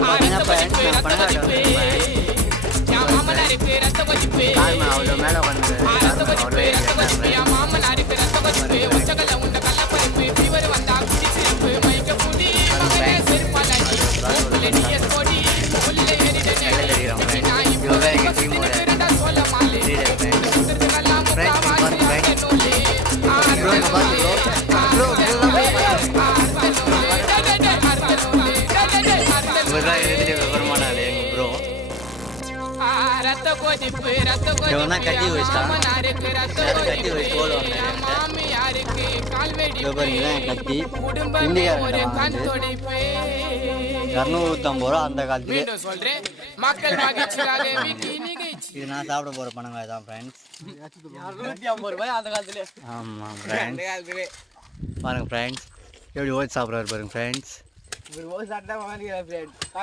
பார்த்தீங்கன்னா நான் பணக்கார அவ்வளோ மேலே உட்காந்து கட்டி வச்சுட்டான் கட்டி வச்சு போடுவாங்க கத்தி $250 அந்த காலத்துலேயே இது நான் சாப்பிட போகிற பணங்க தான் ஃப்ரெண்ட்ஸ். $250 அந்த காலத்துலேயே. ஆமாம் ஃப்ரெண்ட்ஸ் பாருங்கள் ஃப்ரெண்ட்ஸ் எப்படி ஓடி சாப்பிட்றாரு பாருங்க ஃப்ரெண்ட்ஸ்.